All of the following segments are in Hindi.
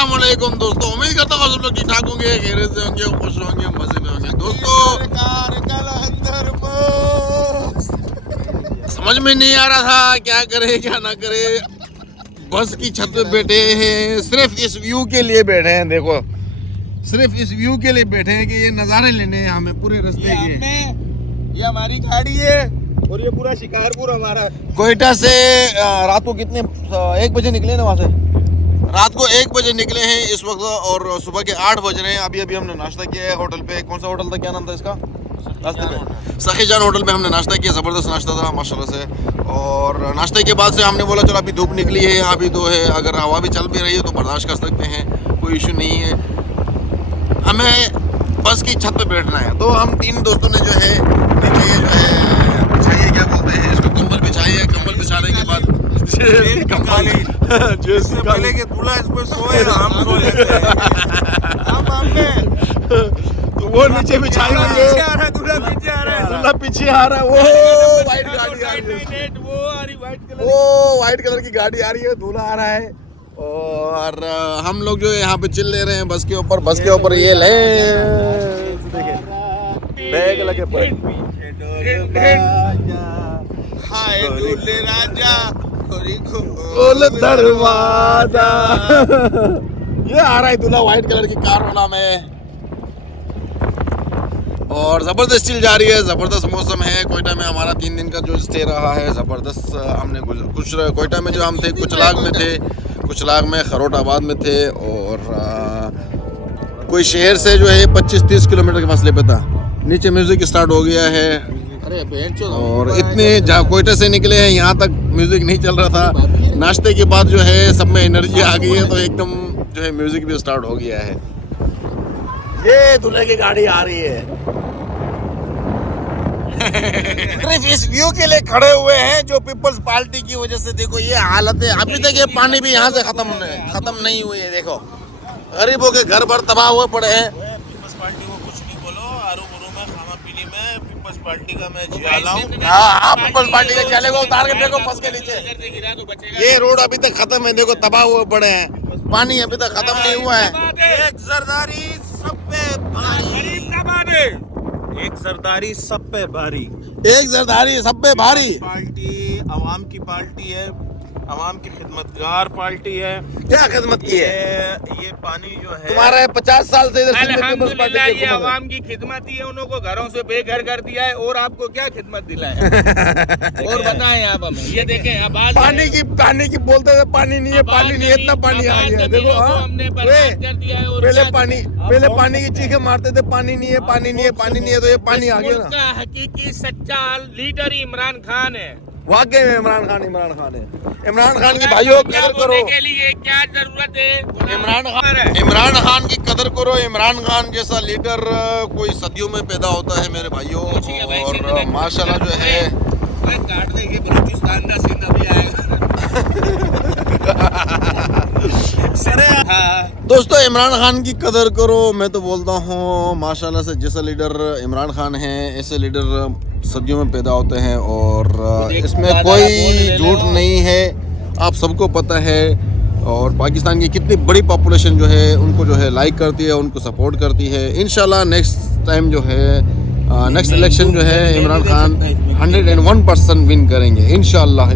अस्सलाम वालेकुम दोस्तों, उम्मीद करता हूँ सब लोग ठीक ठाक होंगे, खैरियत से होंगे, खुश होंगे, मजे में होंगे। दोस्तों समझ में नहीं आ रहा था क्या करे क्या ना करे। बस की छत पे बैठे हैं, सिर्फ इस व्यू के लिए बैठे हैं। देखो सिर्फ इस व्यू के लिए बैठे हैं कि ये नज़ारे लेने हैं हमें पूरे रास्ते के। ये हमारी गाड़ी है और ये पूरा शिकारपुर हमारा। कोयटा से रात को कितने 1 बजे निकले ना वहाँ से, रात को 1 बजे निकले हैं इस वक्त, और सुबह के 8 बज रहे हैं। अभी हमने नाश्ता किया है होटल पे। कौन सा होटल था, क्या नाम था इसका? रास्ते पे सखी जान होटल पे हमने नाश्ता किया। ज़बरदस्त नाश्ता था माशाल्लाह से। और नाश्ते के बाद से हमने बोला चलो अभी धूप निकली है, यहाँ भी तो है, अगर हवा भी चल भी रही है तो बर्दाश्त कर सकते हैं, कोई इशू नहीं है। हमें बस की छत पे बैठना है। तो हम 3 दोस्तों ने जो है नीचे जो है बिछाइए, क्या बोलते हैं इसको, कंबल बिछाइए। कंबल बिछाने के बाद जिससे पहले कि दूल्हा इस पे सोए हम सो लेते हैं। तो वो नीचे बिछाई हुई है, दूल्हा पीछे आ रहा है, दूल्हा पीछे आ रहा है। वो वाइट गाड़ी आ रही है, वो वाइट कलर की गाड़ी आ रही है, दूल्हा आ रहा है। और हम लोग जो है यहाँ पे चिल ले रहे हैं बस के ऊपर। बस के ऊपर ये ले बैग लगे पड़े। हाय दूल्हे राजा खोल दरवाजा। ये आ रहा है दूल्हा वाइट कलर की कार वाला में। और ज़बरदस्त चिल जा रही है, ज़बरदस्त मौसम है। कोयटा में हमारा 3 दिन का जो स्टे रहा है ज़बरदस्त। हमने कुछ कोयटा में जो हम थे कुचलाग में थे, कुचलाग में, खरोटाबाद में थे, और कोई शहर से जो है 25-30 किलोमीटर के फासले पे था। नीचे म्यूज़िक स्टार्ट हो गया है, और इतने कोयटा से निकले हैं यहाँ तक म्यूज़िक नहीं चल रहा था। नाश्ते के बाद जो है सब में एनर्जी आ गई है, तो एकदम जो है म्यूज़िक भी स्टार्ट हो गया है। ये दूल्हे की गाड़ी आ रही है। सिर्फ इस व्यू के लिए खड़े हुए हैं जो पीपल्स पार्टी की वजह से। देखो ये हालत है, अभी तक ये पानी भी यहाँ से खत्म नहीं हुई है। देखो गरीबों के घर भर तबाह हुए पड़े हैं। पीपल्स पार्टी को कुछ नहीं बोलो, आरू बुरू में खामा पीनी में पीपल्स पार्टी का मैं जियाला हूँ। हाँ, पीपल्स पार्टी के चले को उतार के देखो बस के नीचे। ये रोड अभी तक खत्म है, देखो तबाह हुए पड़े हैं, पानी अभी तक खत्म नहीं हुआ है। एक जरदारी सब पे भारी, एक जरदारी सब पे भारी, एक जरदारी सब पे भारी। पार्टी अवाम की पार्टी है, अवाम की खिदमतगार पार्टी है। क्या खिदमत की है? ये पानी जो है तुम्हारा 50 साल से इधर अल्हम्दुलिल्लाह ये अवाम की खिदमत ही है, उनको घरों से बेघर कर दिया है, और आपको क्या खिदमत दिलाए? और बताएं आप हमें। ये देखें आवाज पानी की बोलते थे पानी नहीं है, पानी नहीं है, इतना पानी आ गया। देखो हमने बर्बाद कर दिया है। और पहले पानी की चीखें मारते थे, पानी नहीं है, पानी नहीं है, पानी नहीं है, तो ये पानी आ गया ना। हकीकी सच्चा लीडर इमरान खान है। वाकई में इमरान खान है। इमरान खान की भाइयों कदर करो। के लिए क्या जरूरत है? इमरान खान की कदर करो। इमरान खान जैसा लीडर कोई सदियों में पैदा होता है मेरे भाइयों। और माशाल्लाह जो है काट देंगे बलूचिस्तान का सीन अभी आएगा। दोस्तों इमरान खान की कदर करो। मैं तो बोलता हूँ माशाल्लाह से जैसा लीडर इमरान खान है, ऐसे लीडर सदियों में पैदा होते हैं, और इसमें कोई झूठ नहीं है, आप सबको पता है। और पाकिस्तान की कितनी बड़ी पॉपुलेशन जो है उनको जो है लाइक करती है, उनको सपोर्ट करती है। इंशाल्लाह नेक्स्ट टाइम जो है नेक्स्ट इलेक्शन जो है इमरान खान 101% विन करेंगे इंशाल्लाह।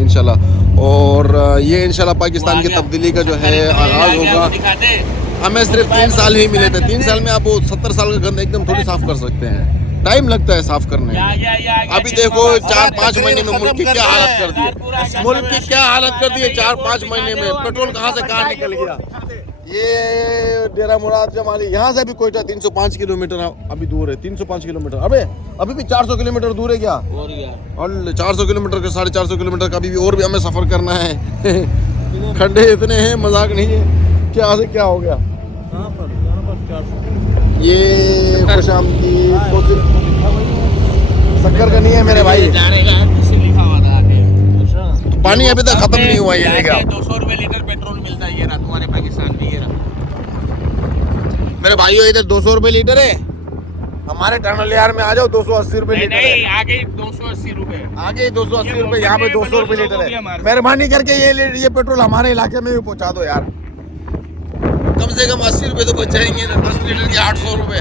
और ये इंशाल्लाह पाकिस्तान की तब्दीली का जो है आगाज़ होगा। हमें सिर्फ 3 साल ही मिले थे। 3 साल में आप वो 70 साल का गंद एकदम थोड़ी साफ कर सकते हैं, टाइम लगता है साफ करने में। अभी देखो 4-5 महीने में मुल्क की क्या हालत कर दी है, मुल्क की क्या हालत कर दी है 4-5 महीने में। पेट्रोल कहाँ से कहाँ निकल गया। ये डेरा मुराद जमाली यहाँ से भी कोयटा 305 किलोमीटर अभी दूर है। 305 किलोमीटर अभी भी 400 किलोमीटर दूर है क्या? और 400 किलोमीटर का 450 किलोमीटर का अभी और भी हमें सफर करना है। खड्डे इतने हैं, मजाक नहीं है। क्या से क्या हो गया? ये खुशाम की शक्कर का नहीं है मेरे भाई, तो पानी अभी तक खत्म नहीं हुआ। ये 200 रुपए लीटर पेट्रोल मिलता है ये रहा तुम्हारे पाकिस्तान में। ये रहा मेरे भाइयों, इधर 200 रुपए लीटर है। हमारे टनल यार में आ जाओ 280 रुपए लीटर है। आगे 280 रुपए, आगे 280 रुपए, यहाँ पे 200 रुपए लीटर है। मेहरबानी करके ये पेट्रोल हमारे इलाके में भी पहुँचा दो यार। कम से कम 80 रुपए तो बच जाएंगे ना, 10 लीटर के 800 रुपए।